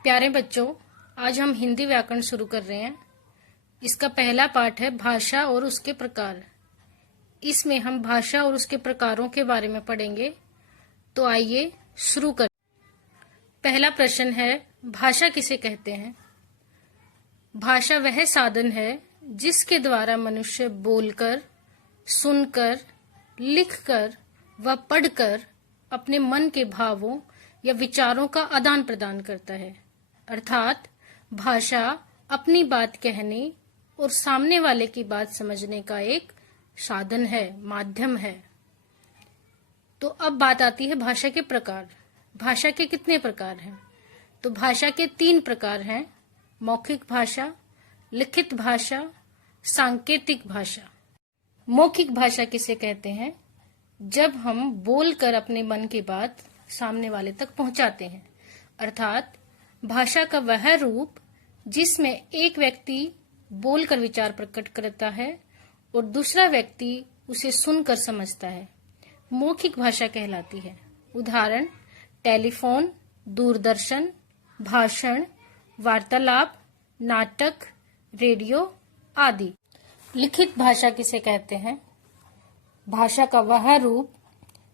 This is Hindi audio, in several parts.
प्यारे बच्चों, आज हम हिंदी व्याकरण शुरू कर रहे हैं। इसका पहला पाठ है भाषा और उसके प्रकार। इसमें हम भाषा और उसके प्रकारों के बारे में पढ़ेंगे। तो आइए शुरू करें। पहला प्रश्न है, भाषा किसे कहते हैं? भाषा वह साधन है जिसके द्वारा मनुष्य बोलकर, सुनकर, लिखकर व पढ़कर अपने मन के भावों या विचारों का आदान प्रदान करता है। अर्थात भाषा अपनी बात कहने और सामने वाले की बात समझने का एक साधन है, माध्यम है। तो अब बात आती है भाषा के प्रकार। भाषा के कितने प्रकार हैं? तो भाषा के 3 प्रकार हैं: मौखिक भाषा, लिखित भाषा, सांकेतिक भाषा। मौखिक भाषा किसे कहते हैं? जब हम बोलकर अपने मन की बात सामने वाले तक पहुंचाते हैं। अर्थात भाषा का वह रूप जिसमें एक व्यक्ति बोलकर विचार प्रकट करता है और दूसरा व्यक्ति उसे सुनकर समझता है, मौखिक भाषा कहलाती है। उदाहरण: टेलीफोन, दूरदर्शन, भाषण, वार्तालाप, नाटक, रेडियो आदि। लिखित भाषा किसे कहते हैं? भाषा का वह रूप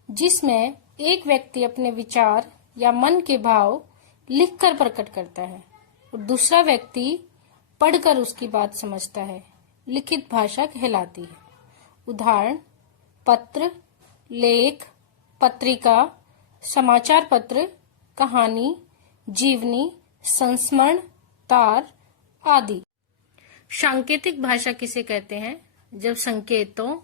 जिसमें एक व्यक्ति अपने विचार या मन के भाव लिखकर प्रकट करता है और दूसरा व्यक्ति पढ़कर उसकी बात समझता है, लिखित भाषा कहलाती है। उदाहरण: पत्र, लेख, पत्रिका, समाचार पत्र, कहानी, जीवनी, संस्मरण, तार आदि। सांकेतिक भाषा किसे कहते हैं? जब संकेतों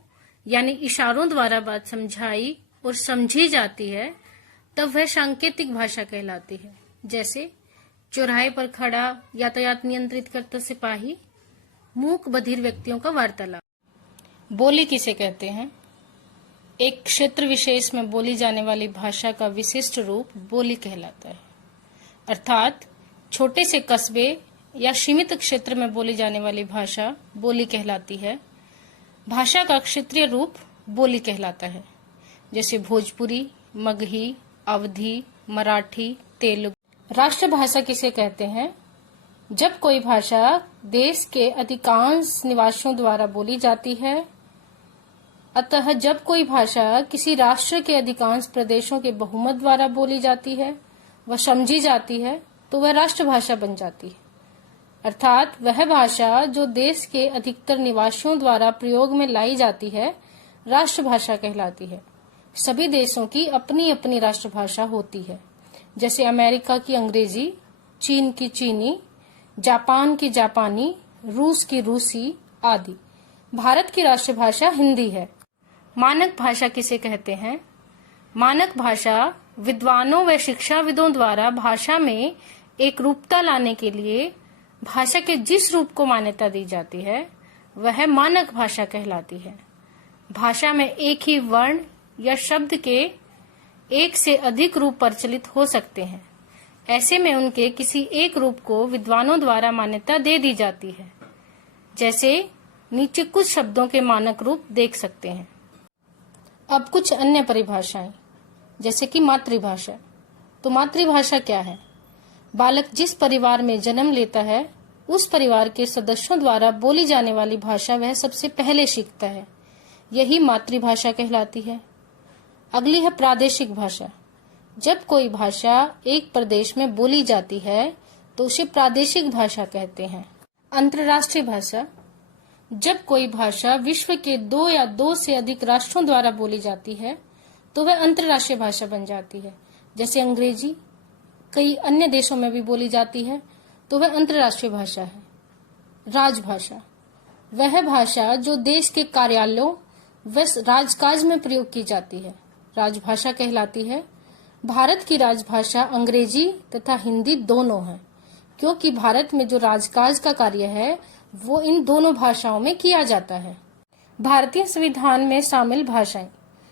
यानी इशारों द्वारा बात समझाई और समझी जाती है तब वह सांकेतिक भाषा कहलाती है। जैसे चौराहे पर खड़ा यातायात नियंत्रित करता सिपाही, मूक बधिर व्यक्तियों का वार्तालाप। बोली किसे कहते हैं? एक क्षेत्र विशेष में बोली जाने वाली भाषा का विशिष्ट रूप बोली कहलाता है। अर्थात छोटे से कस्बे या सीमित क्षेत्र में बोली जाने वाली भाषा बोली कहलाती है। भाषा का क्षेत्रीय रूप बोली कहलाता है। जैसे भोजपुरी, मगही, अवधी, मराठी, तेलुगु। राष्ट्रभाषा किसे कहते हैं? जब कोई भाषा देश के अधिकांश निवासियों द्वारा बोली जाती है, अतः जब कोई भाषा किसी राष्ट्र के अधिकांश प्रदेशों के बहुमत द्वारा बोली जाती है व समझी जाती है तो वह राष्ट्रभाषा बन जाती है। अर्थात वह भाषा जो देश के अधिकतर निवासियों द्वारा प्रयोग में लाई जाती है राष्ट्रभाषा कहलाती है। सभी देशों की अपनी अपनी राष्ट्रभाषा होती है। जैसे अमेरिका की अंग्रेजी, चीन की चीनी, जापान की जापानी, रूस की रूसी आदि। भारत की राष्ट्रभाषा हिंदी है। मानक भाषा किसे कहते हैं? मानक भाषा विद्वानों व शिक्षाविदों द्वारा भाषा में एक रूपता लाने के लिए भाषा के जिस रूप को मान्यता दी जाती है वह मानक भाषा कहलाती है। भाषा में एक ही वर्ण या शब्द के एक से अधिक रूप प्रचलित हो सकते हैं। ऐसे में उनके किसी एक रूप को विद्वानों द्वारा मान्यता दे दी जाती है। जैसे नीचे कुछ शब्दों के मानक रूप देख सकते हैं। अब कुछ अन्य परिभाषाएं, जैसे कि मातृभाषा। तो मातृभाषा क्या है? बालक जिस परिवार में जन्म लेता है उस परिवार के सदस्यों द्वारा बोली जाने वाली भाषा वह सबसे पहले सीखता है, यही मातृभाषा कहलाती है। अगली है प्रादेशिक भाषा। जब कोई भाषा एक प्रदेश में बोली जाती है तो उसे प्रादेशिक भाषा कहते हैं। अंतर्राष्ट्रीय भाषा। जब कोई भाषा विश्व के 2 या 2 से अधिक राष्ट्रों द्वारा बोली जाती है तो वह अंतर्राष्ट्रीय भाषा बन जाती है। जैसे अंग्रेजी कई अन्य देशों में भी बोली जाती है तो वह अंतर्राष्ट्रीय भाषा है। राजभाषा वह भाषा जो देश के कार्यालयों व राजकाज में प्रयोग की जाती है, राजभाषा कहलाती है। भारत की राजभाषा अंग्रेजी तथा हिंदी दोनों है, क्योंकि भारत में जो राजकाज का कार्य है वो इन दोनों भाषाओं में किया जाता है। भारतीय संविधान में शामिल भाषाएं।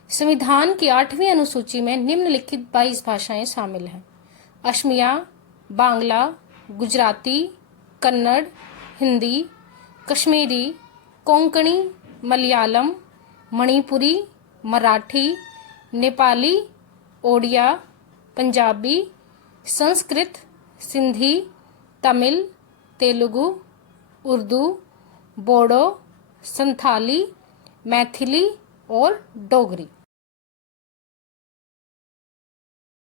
संविधान की 8वीं अनुसूची में निम्नलिखित 22 भाषाएं शामिल हैं: असमिया, बांग्ला, गुजराती, कन्नड़, हिंदी, कश्मीरी, कोंकणी, मलयालम, मणिपुरी, मराठी, नेपाली, ओडिया, पंजाबी, संस्कृत, सिंधी, तमिल, तेलुगु, उर्दू, बोडो, संथाली, मैथिली और डोगरी।